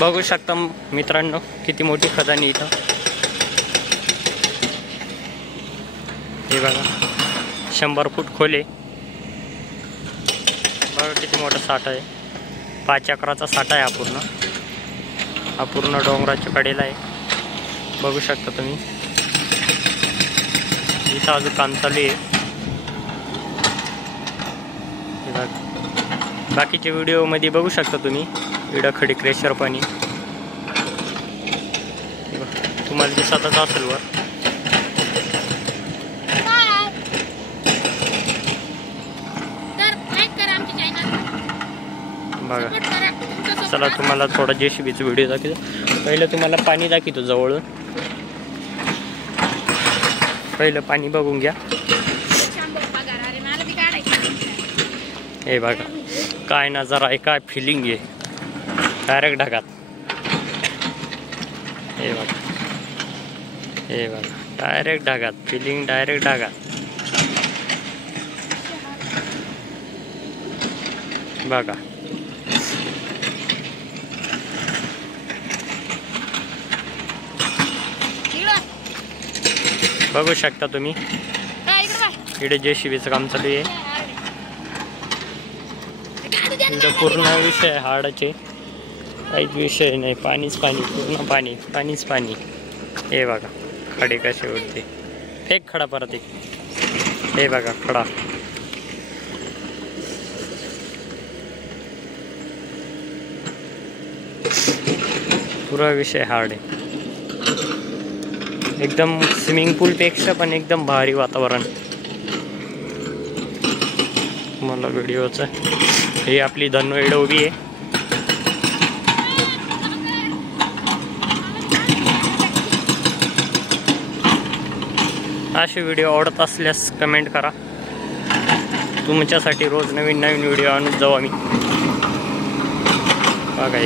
बघू शकता मित्रांनो किती मोठी खदानी इथं। हे बघा 100 फूट खोले, बघा किती मोठा साठा आहे। 5 एकराचा साठा आहे हा पूर्ण डोंगराच्या कडेला आहे। बघू शकता तुम्ही इथं अजून काम चालू आहे। हे बघा बाकीच्या व्हिडिओमध्ये बघू शकता तुम्ही इकडं खडी क्रेशर पाणी तुम्हाला दिसतच असेल वर। बघा चला तुम्हाला थोडा JCBचा व्हिडिओ दाखवतो। पहिलं तुम्हाला पाणी दाखवतो जवळून, पहिलं पाणी बघून घ्या। हे बघा काय नजारा आहे, काय फिलिंग आहे, डायरेक्ट ढगात। हे बघा डायरेक्ट ढगात फिलिंग, डायरेक्ट ढगात। बघा बघू शकता तुम्ही इकडे JCBचं काम चालू आहे। इथं पूर्ण विषय हाडाचे, काहीच विषय नाही, पाणीच पाणी, पूर्ण पाणी, पाणीच पाणी। हे बघा खडे कसे उडते, फेक खडा परत एक। हे बघा खडा, पुरा विषय हार्ड आहे एकदम। स्विमिंग पूल पेक्षा पण एकदम भारी वातावरण। मला व्हिडिओचं हे आपली धन्नो इकडे उभी आहे। असे व्हिडिओ आवडत असल्यास कमेंट करा, तुमच्यासाठी रोज नवीन नवीन व्हिडिओ आणत जाऊ आम्ही। बघा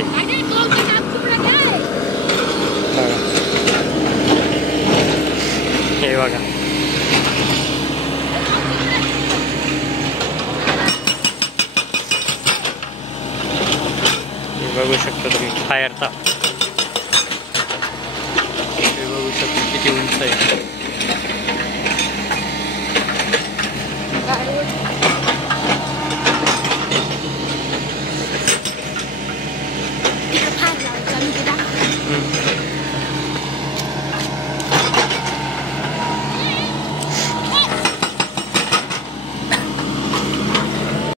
हे बघा बघू शकता तुम्ही फायरचा, हे बघू शकता किती उंच आहे।